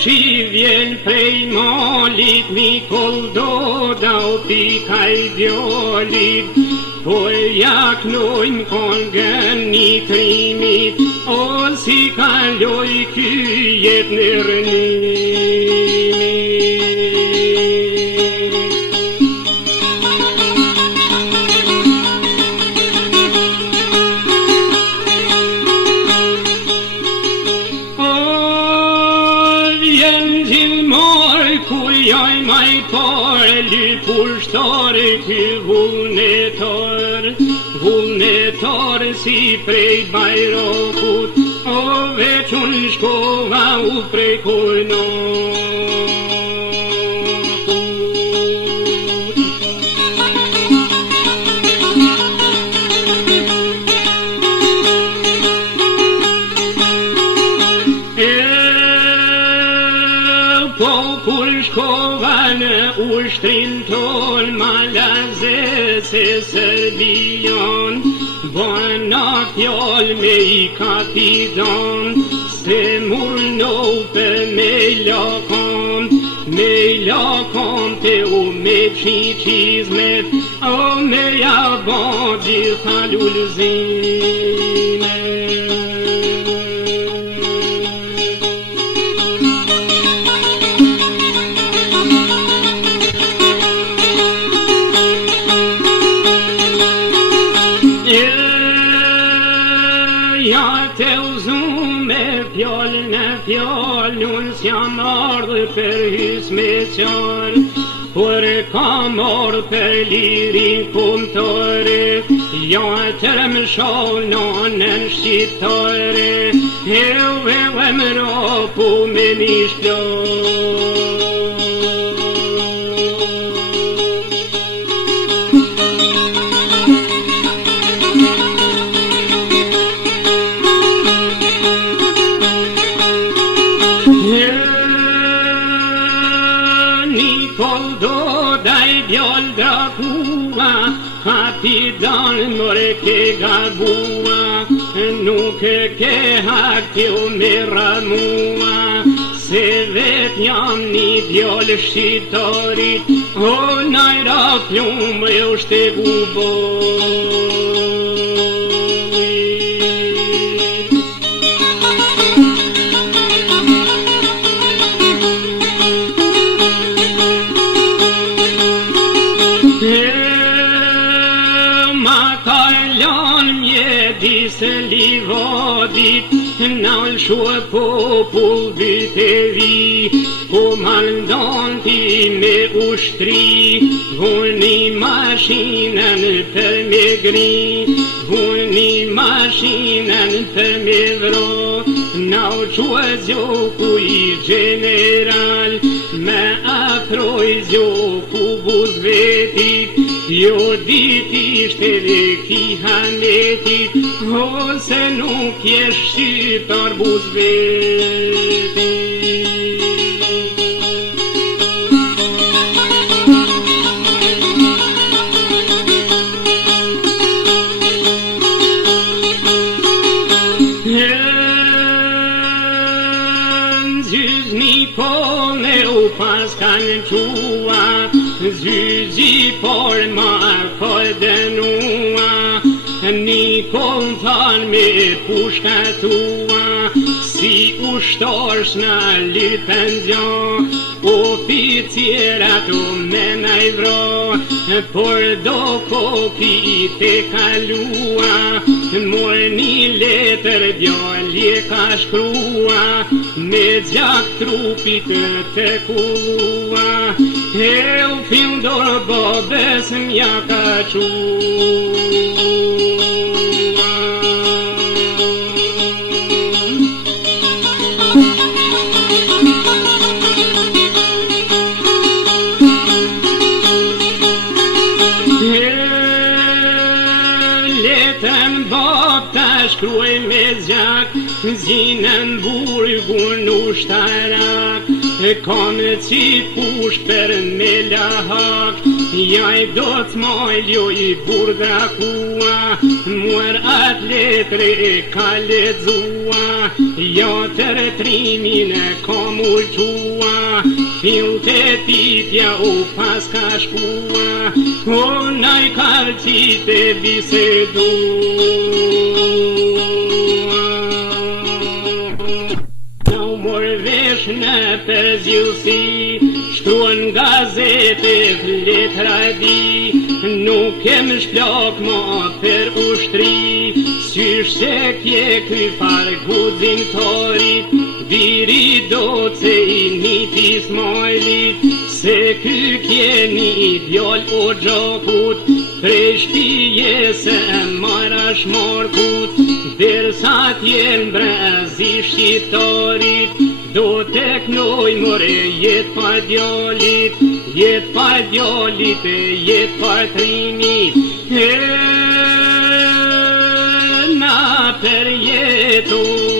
që vjen prej malit, Mikoll Doda u pikaj djolit, po ja knojnë kongën një krimit, o si kaloj ky jet në rënimit. Jaj maj par lypur shtare ky vullnetar si prej Bajrakut, o veç unë shkova u prej Kojnakut. Po kur shkova në ushtrin ton Malaze se Serbian, bana fjall me i kapitan, se murnope me lakon te u me qizmet, o me jaba gjitha lullzime. Ja te uzu me fjall, unë s'jam ardhë për hys me qarë, por kam ardhë për lirin kumtore, ja të më shal nanën shqiptare, e më rapu me mishplor. Mikoll Doda I djall drakua, kapitan mërë ke gabua, nuk ke hak t'ju me ramua, se vet jam një djall shqiptarit, o najra plumë e u shtegu bojit. Disë livadit, nal shua popull bytevi, po maldan ti me ushtri, vuni mashinën për me gri, vuni mashinën për me vro, nal shua zjoku I general, me afroj zjoku buzvetit, jo dit ishte dhe ki hanetit, ose nuk jesh shqiptar buzvetit. Zyz Mikoll e u pas kanë qua, zyzi por ma për dënua, Mikoll than me pushka tua, si ushtar s'na lyt penzion, oficierat u mena I vro, por do koki te kalua, mor një letër djalje ka shkrua, me gjak trupit të kullua, e u findor babes m'ja ka qua. Letën bab ta shkruaj me zjak, zinën burgun ushtarak, Kanë që push për me lahak, jaj do të majljo I burdra kua, muar atë letre ka ledzua, ja të retrimin ka mulqua, fill të pitja o pas ka shkua, o naj karqit e bisedu. Në përzjusi, shtuan gazete letra di, nuk kem shplok ma për ushtri, sysh se kje ky far gudzimtorit, diri do të I nitis mojlit, se ky kjeni djall o gjokut, prej shtije se marash morkut, dersa t'jen brazi shqiptarit, do të knoj more jet pa djallit, jet pa djallit e jet pa trimit, e na për jetu.